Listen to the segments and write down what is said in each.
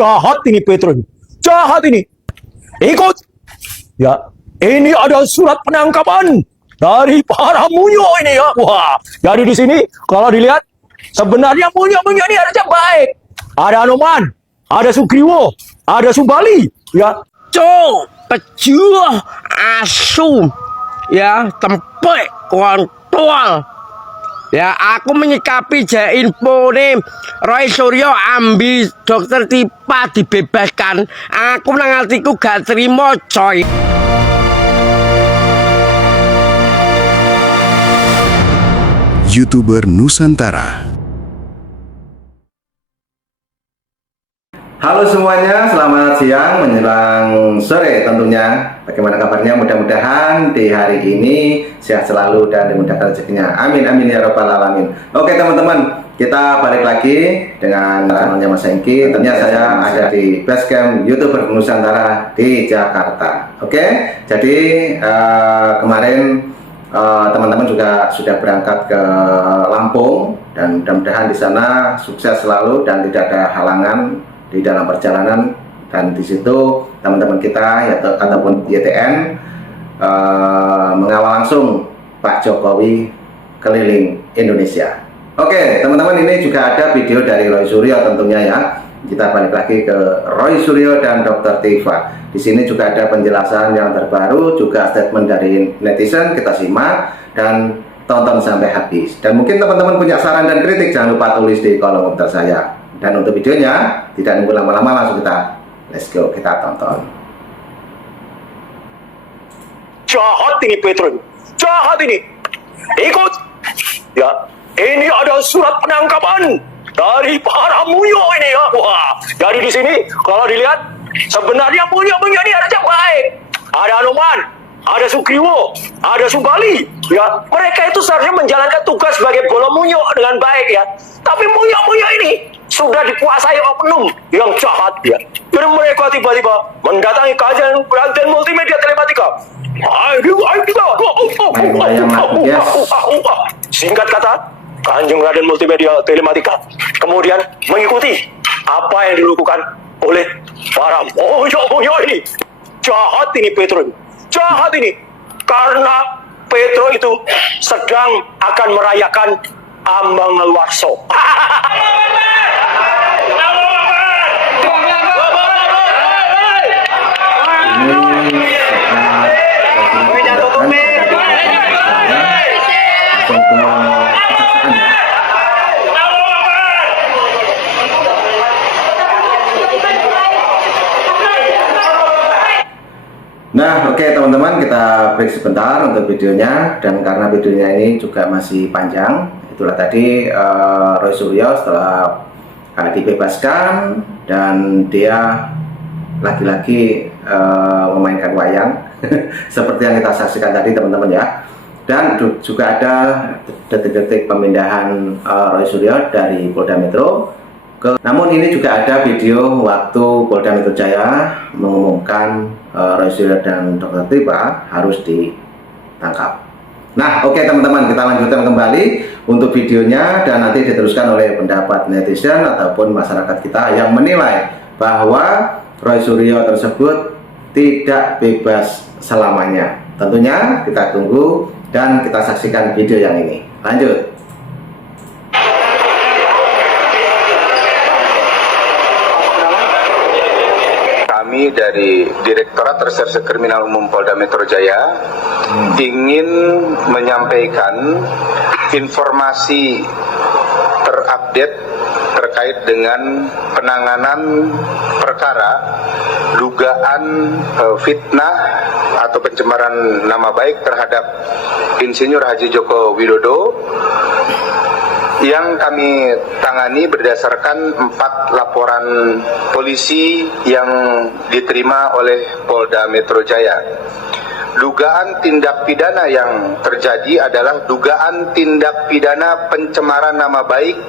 Jahat ini Petro. Jahat ini. Ikut. Ya, ini ada surat penangkapan dari para munyo ini ya. Wah, jadi di sini kalau dilihat sebenarnya munyo-munyo ini harusnya baik. Ada Anoman, ada Sugriwo, ada Subali, ya. Cuk, pejuah, asu, ya, tempek, kontol. Ya, aku menyikapi info nih, Roy Suryo ambil dokter Tipa dibebaskan. Aku nang hatiku gak terima, coy. YouTuber Nusantara. Halo semuanya, selamat siang menjelang sore tentunya. Bagaimana kabarnya? Mudah-mudahan di hari ini sehat selalu dan dimudahkan rezekinya. Amin amin ya rabbal alamin. Oke teman-teman, kita balik lagi dengan channelnya Mas Hengki. Tentunya saya ada di Basecamp YouTuber Nusantara di Jakarta. Oke, jadi kemarin teman-teman juga sudah berangkat ke Lampung dan mudah-mudahan di sana sukses selalu dan tidak ada halangan di dalam perjalanan, dan di situ teman-teman kita ataupun YTN mengawal langsung Pak Jokowi keliling Indonesia. Oke teman-teman, ini juga ada video dari Roy Suryo tentunya ya. Kita balik lagi ke Roy Suryo dan Dr. Tifa. Di sini juga ada penjelasan yang terbaru, juga statement dari netizen. Kita simak dan tonton sampai habis. Dan mungkin teman-teman punya saran dan kritik, jangan lupa tulis di kolom komentar saya. Dan untuk videonya, tidak nunggu lama-lama, langsung let's go, kita tonton. Jahat ini Petro. Jahat ini. Ikut. Ya, ini ada surat penangkapan dari para munyo ini ya. Wah, jadi di sini kalau dilihat sebenarnya munyo-munyo ini harusnya baik. Ada Anoman, ada Sugriwo, ada Subali, ya. Mereka itu seharusnya menjalankan tugas sebagai bolo munyo dengan baik ya. Tapi munyo-munyo ini sudah dikuasai oknum yang jahat ya. Jadi mereka tiba-tiba mendatangi kajian Raden Multimedia Telematika. Singkat kata, Kanjeng Raden Multimedia Telematika kemudian mengikuti apa yang dilakukan oleh para munyo-munyo ini. Jahat ini Petro. Jahat ini karena Petro itu sedang akan merayakan ambang leluarso. Nah, oke teman-teman, kita break sebentar untuk videonya, dan karena videonya ini juga masih panjang, itulah tadi Roy Suryo setelah dibebaskan dan dia lagi-lagi memainkan wayang seperti yang kita saksikan tadi teman-teman ya. Dan juga ada detik-detik pemindahan Roy Suryo dari Polda Metro namun ini juga ada video waktu Polda Metro Jaya mengumumkan Roy Suryo dan Dr. Tipa harus ditangkap. Nah, oke teman-teman, kita lanjutkan kembali untuk videonya dan nanti diteruskan oleh pendapat netizen ataupun masyarakat kita yang menilai bahwa Roy Suryo tersebut tidak bebas selamanya. Tentunya kita tunggu dan kita saksikan video yang ini. Lanjut. Kami dari Direktorat Reserse Kriminal Umum Polda Metro Jaya ingin menyampaikan informasi terupdate terkait dengan penanganan perkara dugaan fitnah atau pencemaran nama baik terhadap Insinyur Haji Joko Widodo yang kami tangani berdasarkan 4 laporan polisi yang diterima oleh Polda Metro Jaya. Dugaan tindak pidana yang terjadi adalah dugaan tindak pidana pencemaran nama baik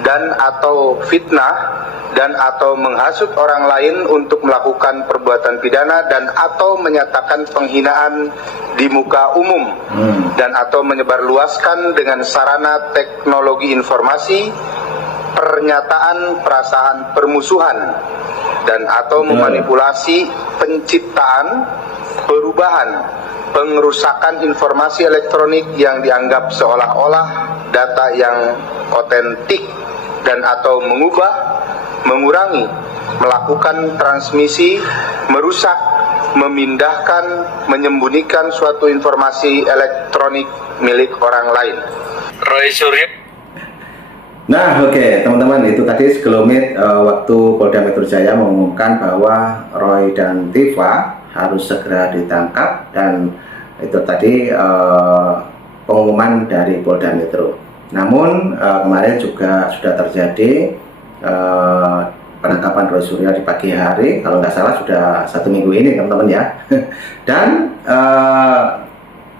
dan atau fitnah dan atau menghasut orang lain untuk melakukan perbuatan pidana dan atau menyatakan penghinaan di muka umum dan atau menyebarluaskan dengan sarana teknologi informasi pernyataan perasaan permusuhan dan atau memanipulasi penciptaan, perubahan, pengerusakan informasi elektronik yang dianggap seolah-olah data yang otentik dan atau mengubah, mengurangi, melakukan transmisi, merusak, memindahkan, menyembunyikan suatu informasi elektronik milik orang lain. Roy Suryo. Nah, oke, teman-teman, itu tadi sekelumit waktu Polda Metro Jaya mengumumkan bahwa Roy dan Tifa harus segera ditangkap, dan itu tadi pengumuman dari Polda Metro. Namun kemarin juga sudah terjadi penangkapan Roy Suryo di pagi hari, kalau nggak salah sudah 1 minggu ini, teman-teman ya. Dan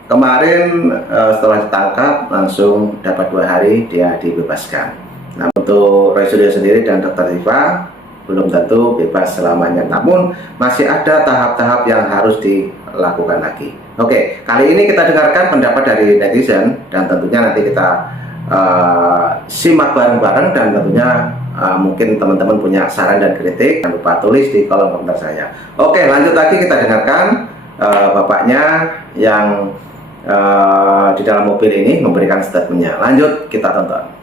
kemarin setelah ditangkap langsung dapat 2 hari dia dibebaskan. Nah, untuk Roy Suryo sendiri dan Dr. Tifa belum tentu bebas selamanya, namun masih ada tahap-tahap yang harus dilakukan lagi. Oke, kali ini kita dengarkan pendapat dari netizen, dan tentunya nanti kita simak bareng-bareng, dan tentunya mungkin teman-teman punya saran dan kritik, jangan lupa tulis di kolom komentar saya. Oke, lanjut lagi kita dengarkan bapaknya yang di dalam mobil ini memberikan statementnya. Lanjut kita tonton.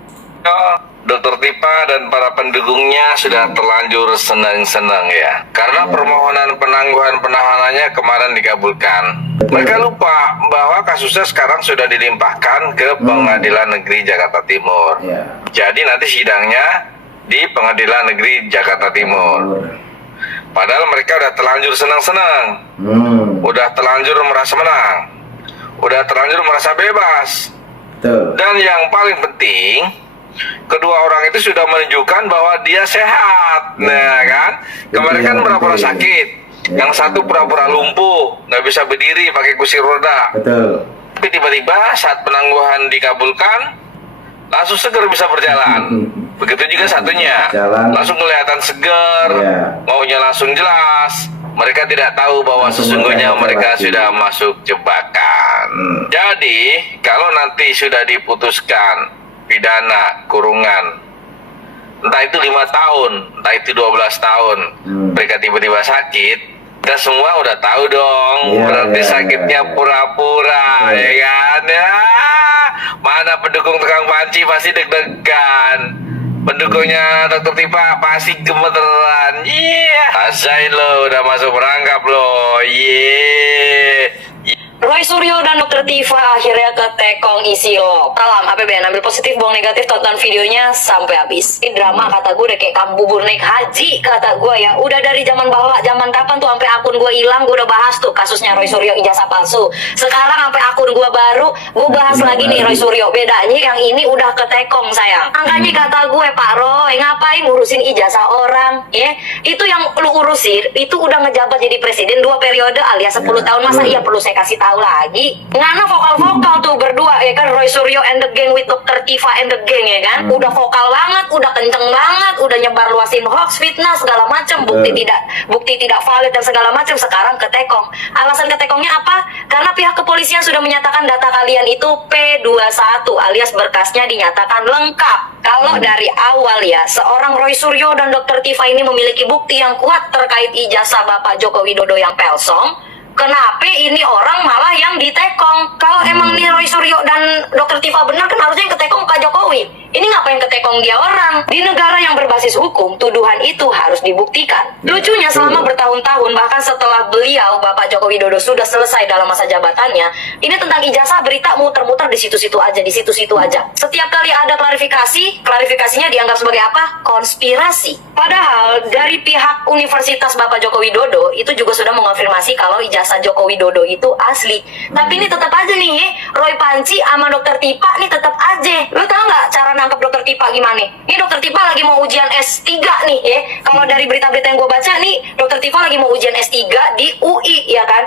Dr. Tifa dan para pendukungnya sudah terlanjur senang-senang ya, karena permohonan penangguhan penahanannya kemarin dikabulkan. Mereka lupa bahwa kasusnya sekarang sudah dilimpahkan ke Pengadilan Negeri Jakarta Timur. Jadi nanti sidangnya di Pengadilan Negeri Jakarta Timur. Padahal mereka udah terlanjur senang-senang, udah terlanjur merasa menang, udah terlanjur merasa bebas. Dan yang paling penting, kedua orang itu sudah menunjukkan bahwa dia sehat. Nah kan, kemarin kan pura-pura sakit, yang satu pura-pura lumpuh, nggak bisa berdiri pakai kursi roda. Tapi tiba-tiba saat penangguhan dikabulkan, langsung seger bisa berjalan. Begitu juga satunya, langsung kelihatan seger, maunya langsung jelas. Mereka tidak tahu bahwa sesungguhnya mereka sudah masuk jebakan. Jadi kalau nanti sudah diputuskan pidana kurungan, entah itu 5 tahun, entah itu 12 tahun, mereka tiba-tiba sakit, kita semua udah tahu dong, berarti sakitnya pura-pura, ya kan? Ya, mana pendukung tukang panci pasti deg-degan, pendukungnya Dr. Tifa pasti gemeteran. Rasain lo udah masuk perangkap lo. Roy Suryo dan Dr. Tifa akhirnya ketekong isi lo. Salam APBN, ambil positif, buang negatif, tonton videonya sampai habis. Ini drama kata gue udah kayak kamu bubur naik haji kata gue ya. Udah dari zaman bahwa zaman kapan tuh sampai akun gue hilang, gue udah bahas tuh kasusnya Roy Suryo ijazah palsu. Sekarang sampai akun gue baru, gue bahas lagi nih Roy Suryo. Bedanya yang ini udah ketekong sayang. Angkanya kata gue, Pak Roy ngapain ngurusin ijazah orang? Ya, itu yang lu urusin, itu udah ngejabat jadi presiden 2 periode alias 10 tahun. Masa iya perlu saya kasih tahu lagi? Ngana vokal-vokal tuh berdua ya kan, Roy Suryo and the gang with Dr. Tifa and the gang ya kan, udah vokal banget, udah kenceng banget, udah nyebar luasin hoax, fitnah segala macam, bukti tidak valid dan segala macam. Sekarang ketekong. Alasan ketekongnya apa? Karena pihak kepolisian sudah menyatakan data kalian itu P21 alias berkasnya dinyatakan lengkap. Kalau dari awal ya, seorang Roy Suryo dan Dr. Tifa ini memiliki bukti yang kuat terkait ijazah Bapak Joko Widodo yang pelsong, kenapa ini orang malah yang ditekong? Kalau emang nih Roy Suryo dan Dr. Tifa benar, kan harusnya yang ketekong Pak Jokowi. Ini ngapain ketekong dia orang? Di negara yang berbasis hukum, tuduhan itu harus dibuktikan. Lucunya selama bertahun-tahun, bahkan setelah beliau, Bapak Joko Widodo, sudah selesai dalam masa jabatannya, ini tentang ijazah berita muter-muter di situ-situ aja, di situ-situ aja. Setiap kali ada klarifikasinya dianggap sebagai apa? Konspirasi. Padahal dari pihak Universitas Bapak Joko Widodo itu juga sudah mengonfirmasi kalau ijazah Joko Widodo itu asli. Tapi ini tetap aja nih, Roy Panci sama Dr. Tifa nih tetap aja. Lu tau nggak cara nangkep Dr. Tifa gimana? Ini Dr. Tifa lagi mau ujian S3 nih ya. Kalau dari berita-berita yang gue baca nih, Dr. Tifa lagi mau ujian S3 di UI ya kan,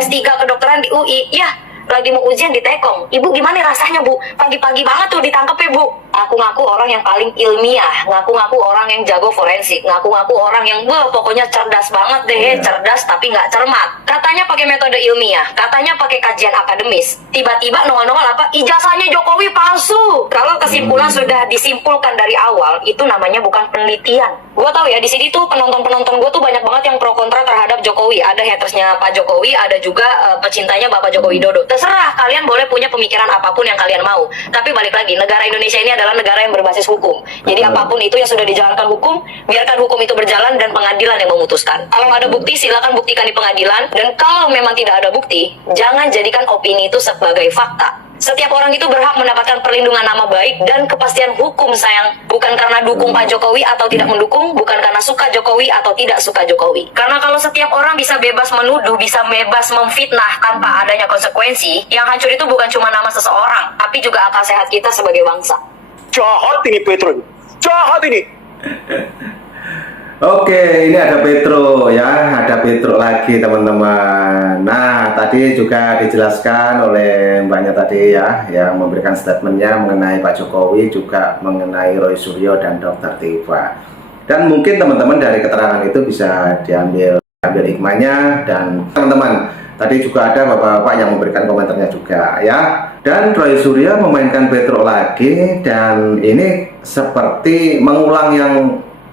S3 kedokteran di UI. Ya, lagi mau ujian di Tekong. Ibu gimana rasanya Bu? Pagi-pagi banget tuh ditangkep ya Bu. Ngaku-ngaku orang yang paling ilmiah, ngaku-ngaku orang yang jago forensik, ngaku-ngaku orang yang pokoknya cerdas banget deh, cerdas tapi nggak cermat. Katanya pakai metode ilmiah, katanya pakai kajian akademis. Tiba-tiba nongol-nongol apa? Ijazahnya Jokowi palsu. Kalau kesimpulan sudah disimpulkan dari awal, itu namanya bukan penelitian. Gue tahu ya, di sini tuh penonton-penonton gue tuh banyak banget yang pro kontra terhadap Jokowi. Ada hatersnya Pak Jokowi, ada juga pecintanya Bapak Joko Widodo. Terserah, kalian boleh punya pemikiran apapun yang kalian mau. Tapi balik lagi, negara Indonesia ini adalah negara yang berbasis hukum. Jadi apapun itu yang sudah dijalankan hukum, biarkan hukum itu berjalan dan pengadilan yang memutuskan. Kalau ada bukti, silakan buktikan di pengadilan. Dan kalau memang tidak ada bukti, jangan jadikan opini itu sebagai fakta. Setiap orang itu berhak mendapatkan perlindungan nama baik dan kepastian hukum, sayang. Bukan karena dukung Pak Jokowi atau tidak mendukung, bukan karena suka Jokowi atau tidak suka Jokowi. Karena kalau setiap orang bisa bebas menuduh, bisa bebas memfitnah tanpa adanya konsekuensi, yang hancur itu bukan cuma nama seseorang, tapi juga akal sehat kita sebagai bangsa. Jahat ini Petro. Jahat ini. Oke, ini ada Petro ya, ada Petro lagi teman-teman. Nah, tadi juga dijelaskan oleh mbaknya tadi ya, yang memberikan statementnya mengenai Pak Jokowi, juga mengenai Roy Suryo dan Dr. Tifa. Dan mungkin teman-teman dari keterangan itu bisa diambil hikmahnya. Dan teman-teman, tadi juga ada bapak-bapak yang memberikan komentarnya juga ya. Dan Roy Suryo memainkan Petro lagi, dan ini seperti mengulang yang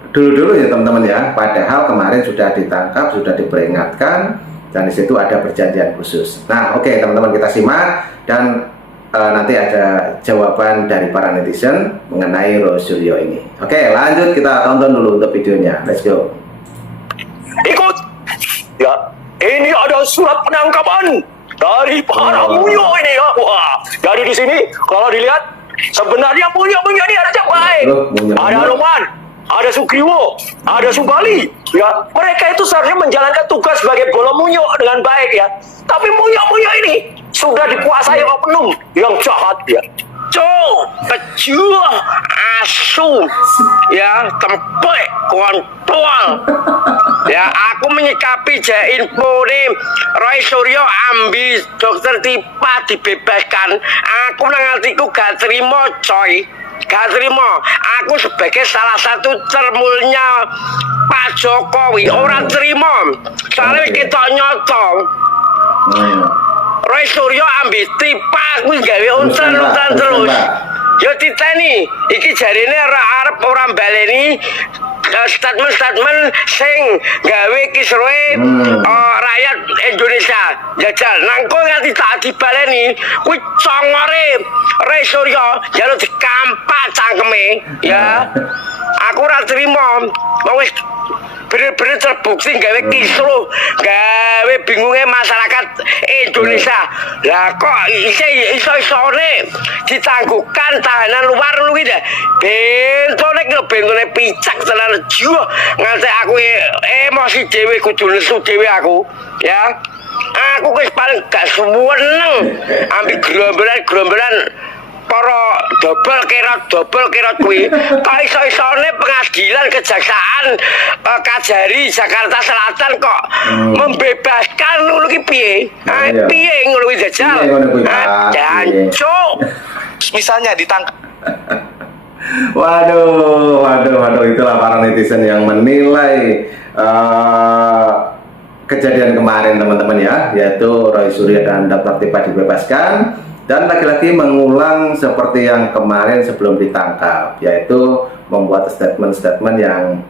dulu-dulu ya teman-teman ya. Padahal kemarin sudah ditangkap, sudah diperingatkan, dan disitu ada perjanjian khusus. Nah, oke teman-teman, kita simak dan nanti ada jawaban dari para netizen mengenai Roy Suryo ini. Oke, lanjut kita tonton dulu untuk videonya. Let's go. Ikut. Ya, ini ada surat penangkapan dari para Munyo ini ya. Wah, jadi di sini kalau dilihat sebenarnya Munyo ini ada siapa baik. Ada Roman, ada Sugriwo, ada Subali, ya. Mereka itu seharusnya menjalankan tugas sebagai bola Munyo dengan baik ya. Tapi Munyo ini sudah dikuasai oknum yang jahat ya. Pejuah asu ya, tempe kontol ya. Aku menyikapi info nih Roy Suryo ambil Dr. Tifa dibebaskan. Aku nangantiku gak terima coy, gak terima. Aku sebagai salah satu cermulnya Pak Jokowi orang terima. Soalnya kita nyoto Roy Suryo ambil Tifa, aku gawe untan terus. Yo titeni, iki jarine arep orang baleni statement sing gawe kisruhe rakyat Indonesia jajal. Nangko nganti tak dibaleni, kuwi congore Roy Suryo jaluk dikampak cangkeme ya. Aku ora trimo, wis bener-bener terbukti gawe kisru, gawe bingungnya masyarakat Indonesia. Lah kok iso-isone ditangguhkan tahanan luar lu gitu. Bentone ki bentone picak tenan jiwa. Nganti aku emosi dhewe kudu nesu dhewe aku, ya. Aku wis paling gak seneng ambil gerombolan para double kerot kuwi. Kok iso-isone pengadilan kejaksaan Kajari Jakarta Selatan kok membebaskan ngono ki piye? Piye ngono kuwi jajal? Jancuk. Misalnya ditangkap. Waduh, itulah para netizen yang menilai kejadian kemarin teman-teman ya, yaitu Roy Suryo dan Dr. Tifa dibebaskan. Dan lagi-lagi mengulang seperti yang kemarin sebelum ditangkap, yaitu membuat statement-statement yang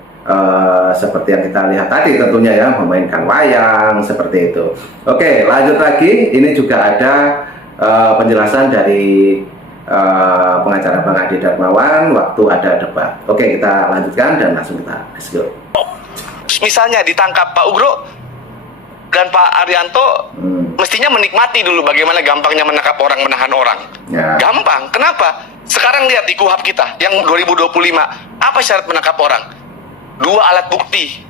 seperti yang kita lihat tadi tentunya ya, memainkan wayang seperti itu. Oke, lanjut lagi. Ini juga ada penjelasan dari pengacara Bang Adi Darmawan waktu ada debat. Oke, kita lanjutkan dan langsung kita let's go. Misalnya ditangkap Pak Ugro dan Pak Arianto, mestinya menikmati dulu bagaimana gampangnya menangkap orang, menahan orang. Ya. Gampang. Kenapa? Sekarang lihat di KUHP kita yang 2025, apa syarat menangkap orang? 2 alat bukti.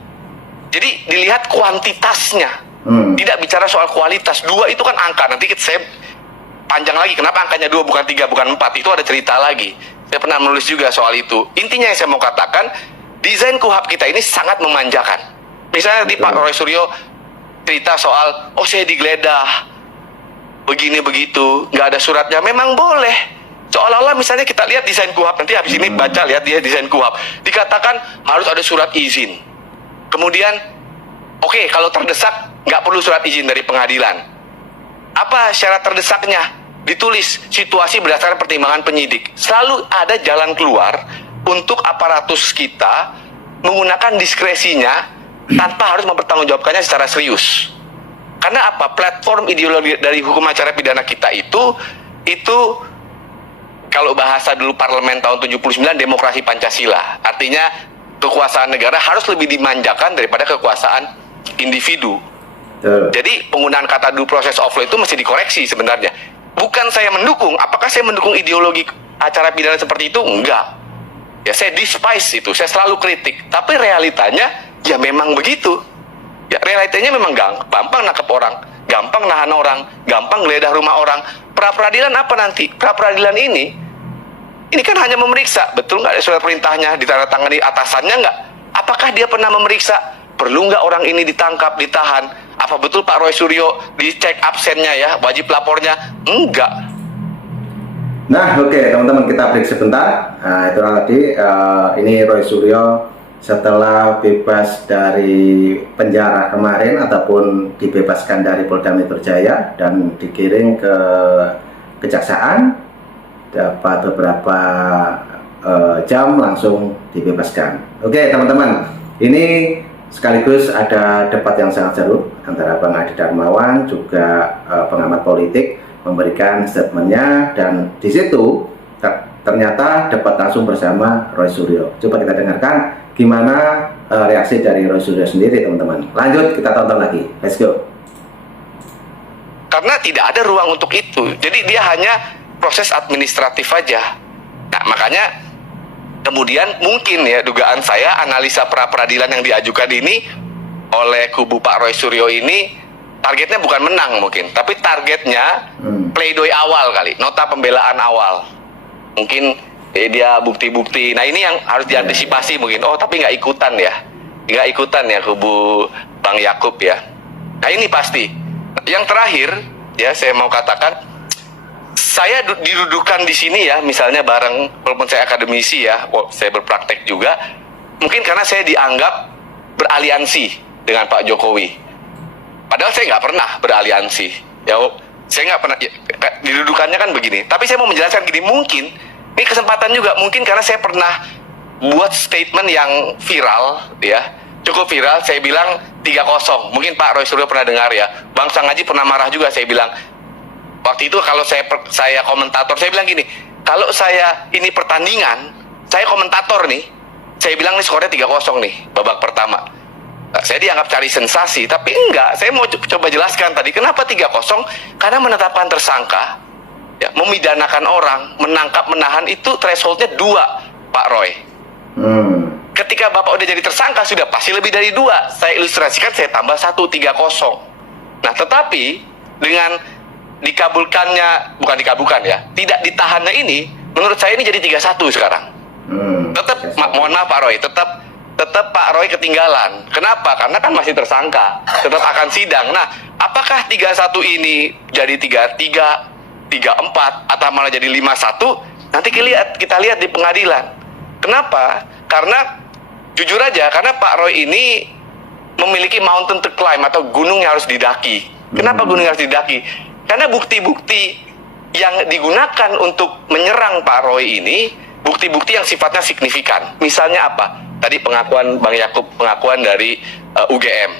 Jadi dilihat kuantitasnya, tidak bicara soal kualitas. 2 itu kan angka. Nanti saya panjang lagi. Kenapa angkanya 2 bukan 3 bukan 4? Itu ada cerita lagi. Saya pernah menulis juga soal itu. Intinya yang saya mau katakan, desain KUHP kita ini sangat memanjakan. Misalnya di Pak Roy Suryo cerita soal, saya digeledah, begini begitu, nggak ada suratnya, memang boleh. Seolah-olah misalnya kita lihat desain KUHP, nanti habis ini baca lihat dia desain KUHP, dikatakan harus ada surat izin. Kemudian, oke, kalau terdesak nggak perlu surat izin dari pengadilan. Apa syarat terdesaknya? Ditulis situasi berdasarkan pertimbangan penyidik. Selalu ada jalan keluar untuk aparatus kita menggunakan diskresinya tanpa harus mempertanggungjawabkannya secara serius. Karena apa? Platform ideologi dari hukum acara pidana kita itu kalau bahasa dulu parlemen tahun 79 demokrasi Pancasila. Artinya kekuasaan negara harus lebih dimanjakan daripada kekuasaan individu. Jadi penggunaan kata due process of law itu mesti dikoreksi sebenarnya. Bukan saya mendukung, apakah saya mendukung ideologi acara pidana seperti itu? Enggak. Ya saya despise itu, saya selalu kritik. Tapi realitanya ya memang begitu. Ya realitanya memang gampang nangkep orang, gampang nahan orang, gampang geledah rumah orang. Pra-peradilan apa nanti? Pra-peradilan ini kan hanya memeriksa, betul nggak ada surat perintahnya, ditandatangani atasannya nggak? Apakah dia pernah memeriksa? Perlu nggak orang ini ditangkap, ditahan? Apa betul Pak Roy Suryo dicek absennya ya, wajib lapornya? Enggak. Nah, oke, teman-teman, kita break sebentar. Nah, itulah tadi ini Roy Suryo setelah bebas dari penjara kemarin ataupun dibebaskan dari Polda Metro Jaya dan dikirim ke kejaksaan, dapat beberapa jam langsung dibebaskan. Oke, teman-teman, ini sekaligus ada debat yang sangat seru antara Bang Adi Darmawan juga pengamat politik memberikan statementnya, dan di situ ternyata debat langsung bersama Roy Suryo. Coba kita dengarkan gimana reaksi dari Roy Suryo sendiri, teman-teman. Lanjut, kita tonton lagi. Let's go. Karena tidak ada ruang untuk itu. Jadi dia hanya proses administratif aja. Nah, makanya kemudian mungkin ya dugaan saya analisa pra-peradilan yang diajukan ini oleh kubu Pak Roy Suryo ini targetnya bukan menang mungkin, tapi targetnya pleidoy awal kali, nota pembelaan awal. Mungkin dia bukti-bukti. Nah ini yang harus diantisipasi mungkin. Oh tapi nggak ikutan ya kubu Bang Yakub ya. Nah ini pasti. Yang terakhir ya saya mau katakan, saya didudukan di sini ya, misalnya bareng, walaupun saya akademisi ya, saya berpraktek juga, mungkin karena saya dianggap beraliansi dengan Pak Jokowi. Padahal saya nggak pernah beraliansi. Ya, saya nggak pernah. Ya, didudukannya kan begini. Tapi saya mau menjelaskan gini, mungkin ini kesempatan juga, mungkin karena saya pernah buat statement yang viral, ya, cukup viral. Saya bilang 3-0. Mungkin Pak Roy Suryo pernah dengar ya. Bang Sangaji pernah marah juga. Saya bilang waktu itu kalau saya komentator, saya bilang gini, kalau saya ini pertandingan, saya komentator nih, saya bilang nih skornya 3-0 nih babak pertama. Nah, saya dianggap cari sensasi, tapi enggak. Saya mau coba jelaskan tadi kenapa 3-0, karena menetapkan tersangka, ya, memidanakan orang, menangkap, menahan itu thresholdnya 2, Pak Roy. Ketika Bapak udah jadi tersangka sudah pasti lebih dari 2. Saya ilustrasikan, saya tambah 1, 3-0. Nah, tetapi dengan dikabulkannya, bukan dikabulkan ya, tidak ditahannya ini, menurut saya ini jadi 3-1 sekarang. Tetap, mohon maaf Pak Roy, tetap Pak Roy ketinggalan. Kenapa? Karena kan masih tersangka, tetap akan sidang. Nah, apakah 3-1 ini jadi 3-3, 3-4, atau malah jadi 5-1? Nanti kita lihat di pengadilan. Kenapa? Karena jujur aja, karena Pak Roy ini memiliki mountain to climb atau gunung yang harus didaki. Kenapa gunung yang harus didaki? Karena bukti-bukti yang digunakan untuk menyerang Pak Roy ini bukti-bukti yang sifatnya signifikan. Misalnya apa? Tadi pengakuan Bang Yakub, pengakuan dari UGM.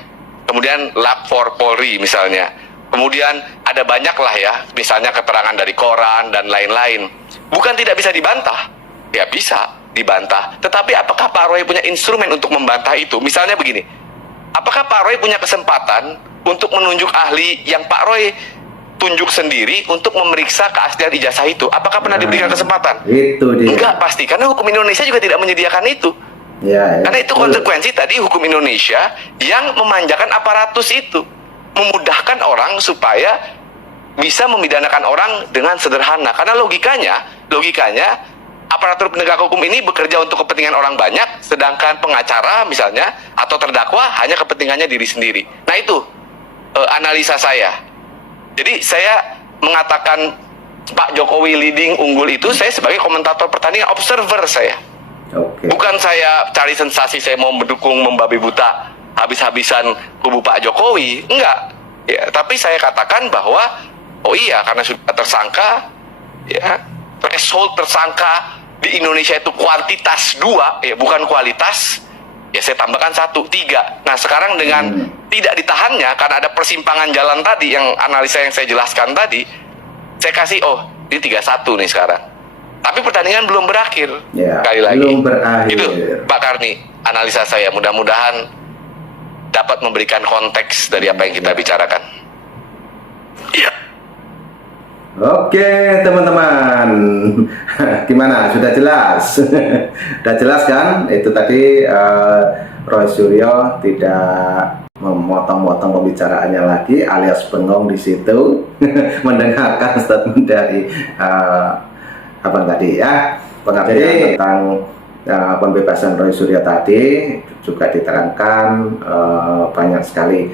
Kemudian lab for Polri misalnya. Kemudian ada banyak lah ya, misalnya keterangan dari koran dan lain-lain. Bukan tidak bisa dibantah. Ya bisa dibantah. Tetapi apakah Pak Roy punya instrumen untuk membantah itu? Misalnya begini. Apakah Pak Roy punya kesempatan untuk menunjuk ahli yang Pak Roy tunjuk sendiri untuk memeriksa keaslian ijazah itu? Apakah pernah diberikan kesempatan? Itu dia. Enggak pasti, karena hukum Indonesia juga tidak menyediakan itu. Ya, karena itu konsekuensi tadi hukum Indonesia yang memanjakan aparatus itu, memudahkan orang supaya bisa memidanakan orang dengan sederhana. Karena logikanya aparatur penegak hukum ini bekerja untuk kepentingan orang banyak, sedangkan pengacara misalnya atau terdakwa hanya kepentingannya diri sendiri. Nah itu analisa saya. Jadi saya mengatakan Pak Jokowi leading unggul itu saya sebagai komentator pertandingan, observer saya. Oke. Bukan saya cari sensasi, saya mau mendukung membabi buta habis-habisan kubu Pak Jokowi, enggak. Ya, tapi saya katakan bahwa oh iya, karena sudah tersangka, ya threshold tersangka di Indonesia itu kuantitas 2, ya bukan kualitas, ya saya tambahkan 1, 3. Nah sekarang dengan tidak ditahannya karena ada persimpangan jalan tadi yang analisa yang saya jelaskan tadi, saya kasih oh ini 3-1 nih sekarang. Tapi pertandingan belum berakhir. Ya, Sekali lagi. belum berakhir. Itu Pak Karni, analisa saya mudah-mudahan dapat memberikan konteks dari apa yang kita bicarakan. Iya. Oke teman-teman, gimana? Sudah jelas? Sudah jelas kan? Itu tadi Roy Suryo tidak memotong-motong pembicaraannya lagi, alias bengong di situ, mendengarkan statement dari abang tadi ya, pengertian tentang pembebasan Roy Suryo tadi juga diterangkan banyak sekali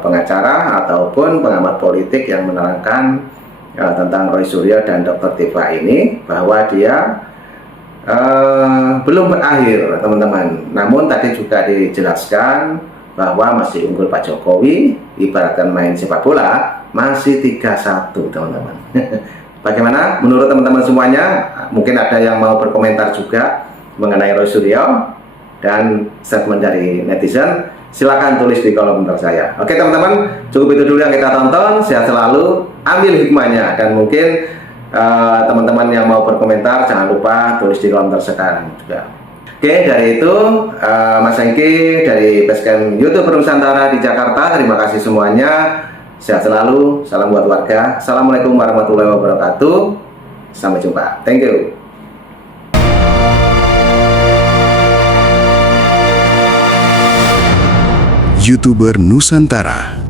pengacara ataupun pengamat politik yang menerangkan tentang Roy Suryo dan Dr. Tiva ini bahwa dia belum berakhir teman-teman. Namun tadi juga dijelaskan bahwa masih unggul Pak Jokowi, ibaratkan main sepak bola masih 3-1 teman-teman. Bagaimana menurut teman-teman semuanya? Mungkin ada yang mau berkomentar juga mengenai Roy Suryo dan statement dari netizen. Silakan tulis di kolom komentar saya. Oke teman-teman, cukup itu dulu yang kita tonton. Sehat selalu, ambil hikmahnya. Dan mungkin teman-teman yang mau berkomentar jangan lupa tulis di kolom komentar sekarang juga. Oke, dari itu Mas Hengki dari Basecamp YouTube Nusantara di Jakarta. Terima kasih semuanya. Sehat selalu, salam buat warga. Assalamualaikum warahmatullahi wabarakatuh. Sampai jumpa. Thank you. YouTuber Nusantara.